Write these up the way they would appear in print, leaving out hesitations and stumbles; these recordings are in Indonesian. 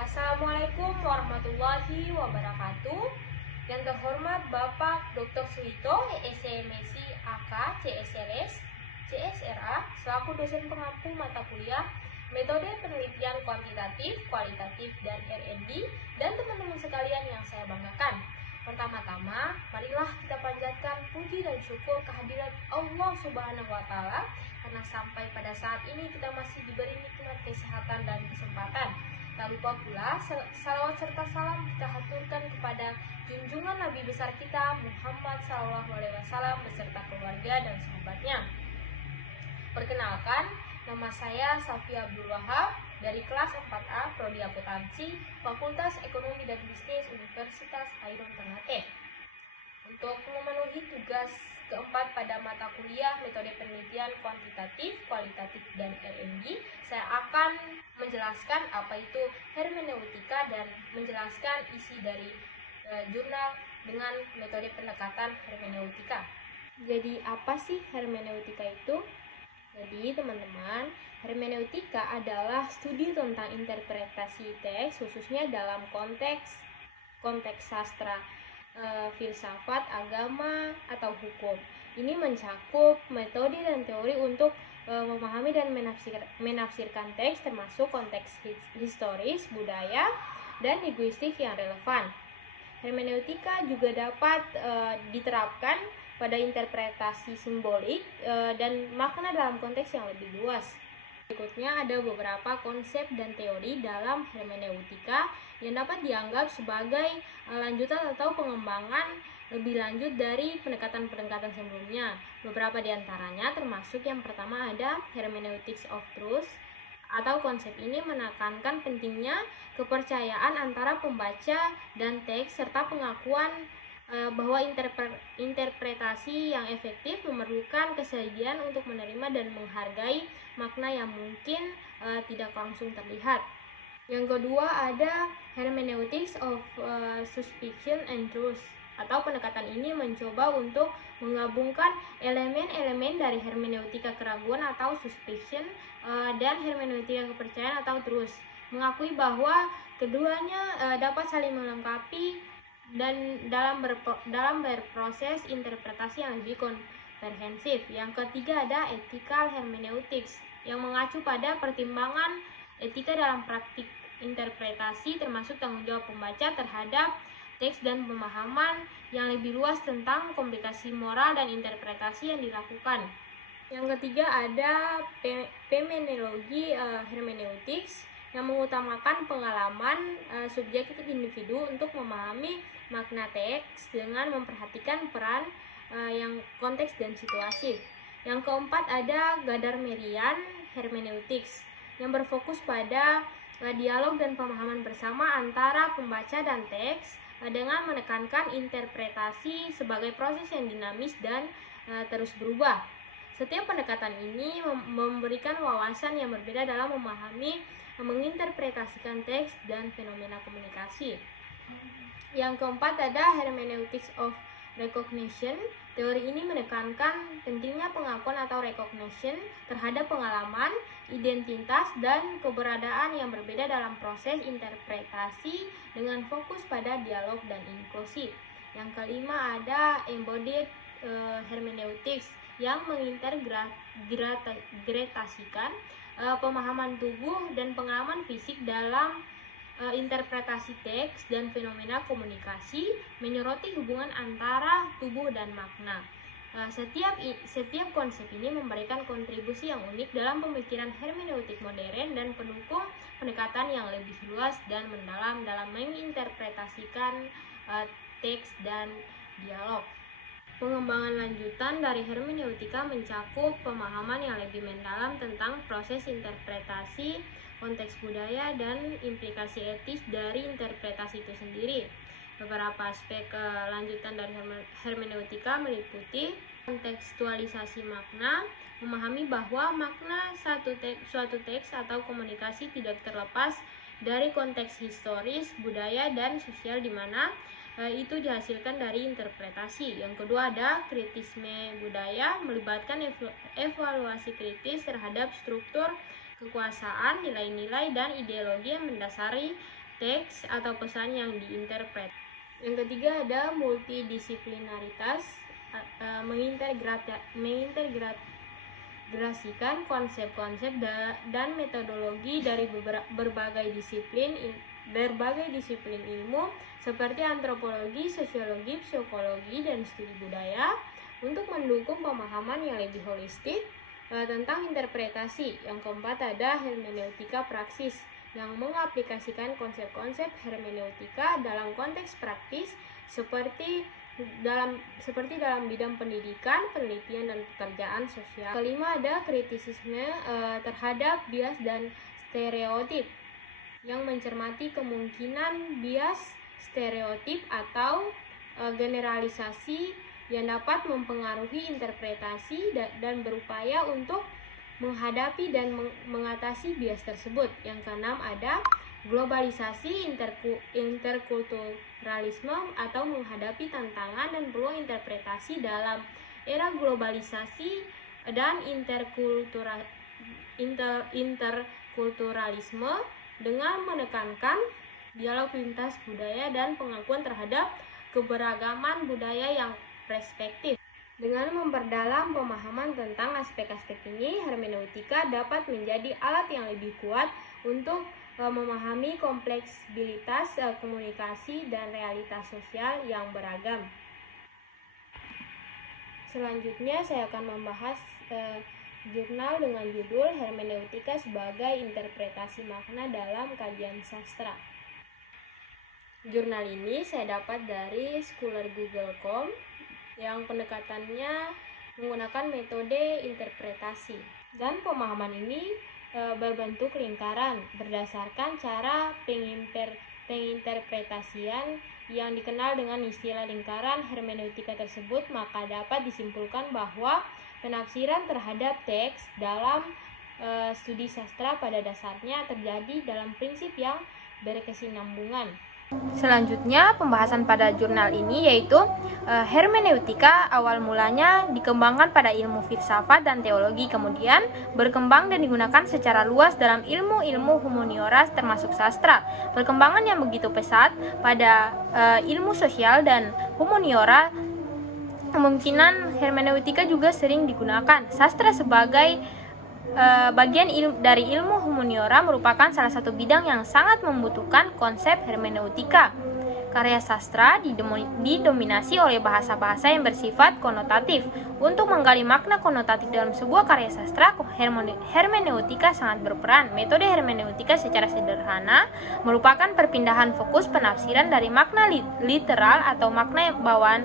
Assalamualaikum warahmatullahi wabarakatuh. Yang terhormat Bapak Dr. Suhito, SMSI AK, CSLS, CSRA, selaku dosen pengampu mata kuliah Metode Penelitian Kuantitatif, Kualitatif, dan R&D, dan teman-teman sekalian yang saya banggakan. Pertama-tama, marilah kita panjatkan puji dan syukur kehadirat Allah Subhanahu wa Ta'ala, karena sampai pada saat ini kita masih diberi nikmat kesehatan dan kesempatan. Tak lupa pula salawat serta salam kita haturkan kepada junjungan Nabi besar kita Muhammad SAW beserta keluarga dan sahabatnya. Perkenalkan, nama saya Safia Abdul Wahab dari kelas 4A Prodi Akuntansi Fakultas Ekonomi dan Bisnis Universitas Hairun Ternate. Untuk memenuhi tugas keempat pada mata kuliah Metode Penelitian Kuantitatif, Kualitatif, dan R&D, saya akan menjelaskan apa itu hermeneutika dan menjelaskan isi dari jurnal dengan metode pendekatan hermeneutika. Jadi apa sih hermeneutika itu? Jadi teman-teman, hermeneutika adalah studi tentang interpretasi teks, khususnya dalam konteks sastra, filsafat, agama, atau hukum. Ini mencakup metode dan teori untuk memahami dan menafsirkan teks, termasuk konteks historis, budaya, dan linguistik yang relevan. Hermeneutika juga dapat diterapkan pada interpretasi simbolik dan makna dalam konteks yang lebih luas. Berikutnya ada beberapa konsep dan teori dalam hermeneutika yang dapat dianggap sebagai lanjutan atau pengembangan lebih lanjut dari pendekatan-pendekatan sebelumnya. Beberapa di antaranya termasuk yang pertama ada hermeneutics of truth, atau konsep ini menekankan pentingnya kepercayaan antara pembaca dan teks serta pengakuan bahwa interpretasi yang efektif memerlukan kesediaan untuk menerima dan menghargai makna yang mungkin tidak langsung terlihat. Yang kedua ada hermeneutics of suspicion and truth, atau pendekatan ini mencoba untuk menggabungkan elemen-elemen dari hermeneutika keraguan atau suspicion dan hermeneutika kepercayaan atau truth, mengakui bahwa keduanya dapat saling melengkapi dan dalam berproses interpretasi yang lebih komprehensif. Yang ketiga ada ethical hermeneutics yang mengacu pada pertimbangan etika dalam praktik interpretasi, termasuk tanggung jawab pembaca terhadap teks dan pemahaman yang lebih luas tentang komplikasi moral dan interpretasi yang dilakukan. Yang ketiga ada fenomenologi hermeneutics yang mengutamakan pengalaman subjektif individu untuk memahami makna teks dengan memperhatikan peran yang konteks dan situasi. Yang keempat ada Gadamerinian hermeneutics yang berfokus pada dialog dan pemahaman bersama antara pembaca dan teks dengan menekankan interpretasi sebagai proses yang dinamis dan terus berubah. Setiap pendekatan ini memberikan wawasan yang berbeda dalam memahami, menginterpretasikan teks dan fenomena komunikasi. Yang keempat ada hermeneutics of recognition. Teori ini menekankan pentingnya pengakuan atau recognition terhadap pengalaman, identitas, dan keberadaan yang berbeda dalam proses interpretasi dengan fokus pada dialog dan inklusi. Yang kelima ada embodied hermeneutics yang mengintegrasikan pemahaman tubuh dan pengalaman fisik dalam interpretasi teks dan fenomena komunikasi, menyoroti hubungan antara tubuh dan makna. Setiap konsep ini memberikan kontribusi yang unik dalam pemikiran hermeneutik modern dan pendukung pendekatan yang lebih luas dan mendalam dalam menginterpretasikan teks dan dialog. Pengembangan lanjutan dari hermeneutika mencakup pemahaman yang lebih mendalam tentang proses interpretasi, konteks budaya, dan implikasi etis dari interpretasi itu sendiri. Beberapa aspek lanjutan dari hermeneutika meliputi kontekstualisasi makna, memahami bahwa makna suatu teks atau komunikasi tidak terlepas dari konteks historis, budaya, dan sosial di mana itu dihasilkan dari interpretasi. Yang kedua ada kritisme budaya, melibatkan evaluasi kritis terhadap struktur kekuasaan, nilai-nilai, dan ideologi yang mendasari teks atau pesan yang diinterpret. Yang ketiga ada multidisiplinaritas, mengintegrasikan konsep-konsep dan metodologi dari berbagai disiplin ilmu seperti antropologi, sosiologi, psikologi, dan studi budaya untuk mendukung pemahaman yang lebih holistik tentang interpretasi. Yang keempat ada hermeneutika praksis yang mengaplikasikan konsep-konsep hermeneutika dalam konteks praktis seperti dalam bidang pendidikan, penelitian, dan pekerjaan sosial. Kelima ada kritisisme terhadap bias dan stereotip yang mencermati kemungkinan bias, stereotip, atau generalisasi yang dapat mempengaruhi interpretasi dan berupaya untuk menghadapi dan mengatasi bias tersebut. Yang keenam ada globalisasi, interkulturalisme atau menghadapi tantangan dan peluang interpretasi dalam era globalisasi dan interkulturalisme dengan menekankan dialog lintas budaya dan pengakuan terhadap keberagaman budaya yang perspektif. Dengan memperdalam pemahaman tentang aspek-aspek ini, hermeneutika dapat menjadi alat yang lebih kuat untuk memahami kompleksibilitas komunikasi dan realitas sosial yang beragam. Selanjutnya saya akan membahas jurnal dengan judul Hermeneutika sebagai Interpretasi Makna dalam Kajian Sastra. Jurnal ini saya dapat dari scholargoogle.com yang pendekatannya menggunakan metode interpretasi. Dan pemahaman ini berbentuk lingkaran berdasarkan cara penginterpretasian yang dikenal dengan istilah lingkaran hermeneutika tersebut, maka dapat disimpulkan bahwa penafsiran terhadap teks dalam studi sastra pada dasarnya terjadi dalam prinsip yang berkesinambungan. Selanjutnya, pembahasan pada jurnal ini yaitu hermeneutika awal mulanya dikembangkan pada ilmu filsafat dan teologi, kemudian berkembang dan digunakan secara luas dalam ilmu-ilmu humaniora termasuk sastra. Perkembangan yang begitu pesat pada ilmu sosial dan humaniora, kemungkinan hermeneutika juga sering digunakan. Sastra sebagai bagian dari ilmu humaniora merupakan salah satu bidang yang sangat membutuhkan konsep hermeneutika. Karya sastra didominasi oleh bahasa-bahasa yang bersifat konotatif. Untuk menggali makna konotatif dalam sebuah karya sastra, hermeneutika sangat berperan. Metode hermeneutika secara sederhana merupakan perpindahan fokus penafsiran dari makna literal atau makna bawaan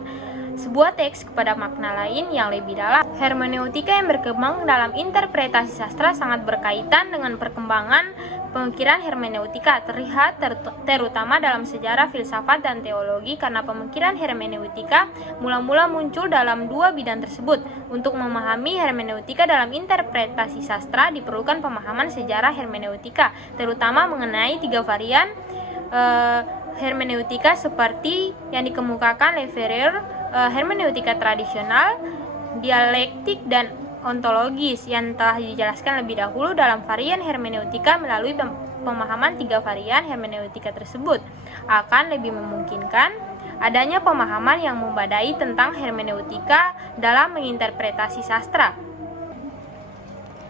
sebuah teks kepada makna lain yang lebih dalam. Hermeneutika yang berkembang dalam interpretasi sastra sangat berkaitan dengan perkembangan pemikiran hermeneutika, terlihat terutama dalam sejarah filsafat dan teologi, karena pemikiran hermeneutika mula-mula muncul dalam dua bidang tersebut. Untuk memahami hermeneutika dalam interpretasi sastra diperlukan pemahaman sejarah hermeneutika, terutama mengenai tiga varian hermeneutika seperti yang dikemukakan Leverrier, hermeneutika tradisional, dialektik, dan ontologis yang telah dijelaskan lebih dahulu dalam varian hermeneutika. Melalui pemahaman tiga varian hermeneutika tersebut akan lebih memungkinkan adanya pemahaman yang membadai tentang hermeneutika dalam menginterpretasi sastra.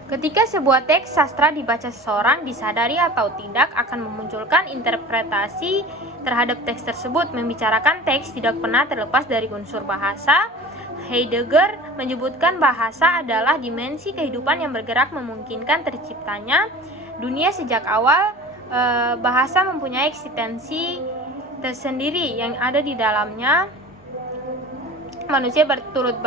Ketika sebuah teks sastra dibaca seseorang, disadari atau tidak akan memunculkan interpretasi terhadap teks tersebut. Membicarakan teks tidak pernah terlepas dari unsur bahasa. Heidegger menyebutkan bahasa adalah dimensi kehidupan yang bergerak memungkinkan terciptanya dunia. Sejak awal, bahasa mempunyai eksistensi tersendiri yang ada di dalamnya. Manusia turut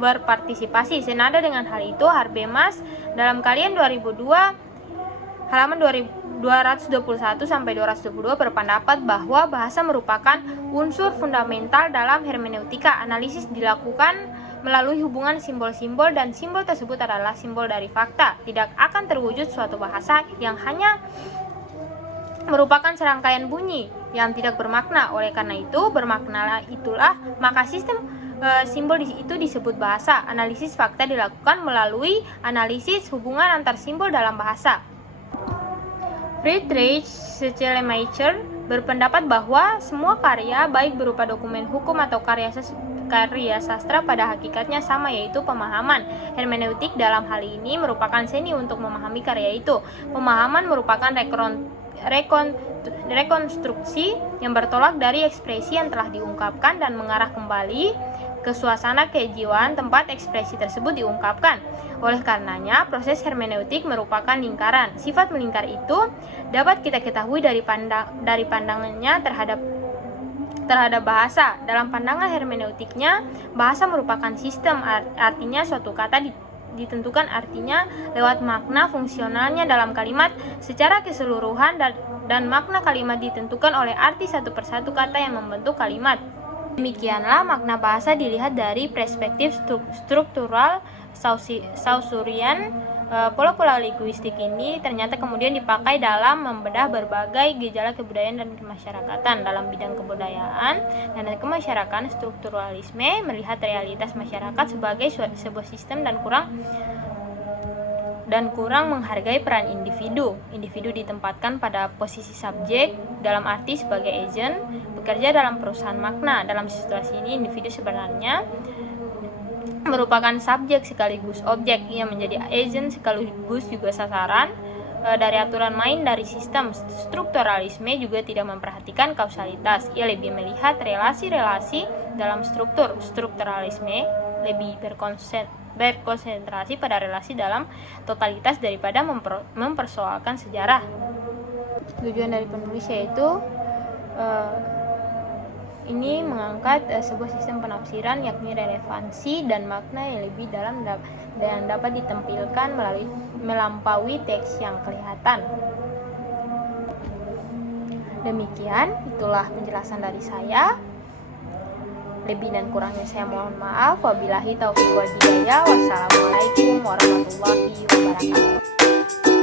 berpartisipasi. Senada dengan hal itu, Habermas dalam Kalian 2002 halaman 221 sampai 222 berpendapat bahwa bahasa merupakan unsur fundamental dalam hermeneutika. Analisis dilakukan melalui hubungan simbol-simbol, dan simbol tersebut adalah simbol dari fakta. Tidak akan terwujud suatu bahasa yang hanya merupakan serangkaian bunyi yang tidak bermakna. Oleh karena itu, bermakna itulah maka sistem simbol itu disebut bahasa. Analisis fakta dilakukan melalui analisis hubungan antar simbol dalam bahasa. Friedrich Schleiermacher berpendapat bahwa semua karya, baik berupa dokumen hukum atau karya sastra, pada hakikatnya sama, yaitu pemahaman. Hermeneutik dalam hal ini merupakan seni untuk memahami karya itu. Pemahaman merupakan rekonstruksi yang bertolak dari ekspresi yang telah diungkapkan dan mengarah kembali ke suasana kejiwaan tempat ekspresi tersebut diungkapkan. Oleh karenanya, proses hermeneutik merupakan lingkaran. Sifat melingkar itu dapat kita ketahui dari pandangannya terhadap bahasa. Dalam pandangan hermeneutiknya, bahasa merupakan sistem, artinya suatu kata ditentukan artinya lewat makna fungsionalnya dalam kalimat secara keseluruhan, dan makna kalimat ditentukan oleh arti satu persatu kata yang membentuk kalimat. Demikianlah makna bahasa dilihat dari perspektif struktural Saussurian. Pola-pola linguistik ini ternyata kemudian dipakai dalam membedah berbagai gejala kebudayaan dan kemasyarakatan. Dalam bidang kebudayaan dan kemasyarakatan, strukturalisme melihat realitas masyarakat sebagai sebuah sistem dan kurang menghargai peran individu. Individu ditempatkan pada posisi subjek dalam arti sebagai agent bekerja dalam perusahaan makna. Dalam situasi ini, individu sebenarnya merupakan subjek sekaligus objek. Ia menjadi agent sekaligus juga sasaran dari aturan main dari sistem. Strukturalisme juga tidak memperhatikan kausalitas. Ia lebih melihat relasi-relasi dalam struktur. Strukturalisme lebih berkonsentrasi pada relasi dalam totalitas daripada mempersoalkan sejarah. Tujuan dari penulis yaitu ini mengangkat sebuah sistem penafsiran, yakni relevansi dan makna yang lebih dalam dan dapat ditampilkan melampaui teks yang kelihatan. Demikian, itulah penjelasan dari saya. Lebih dan kurangnya saya mohon maaf. Wabillahi taufiq wal hidayah. Wassalamualaikum warahmatullahi wabarakatuh.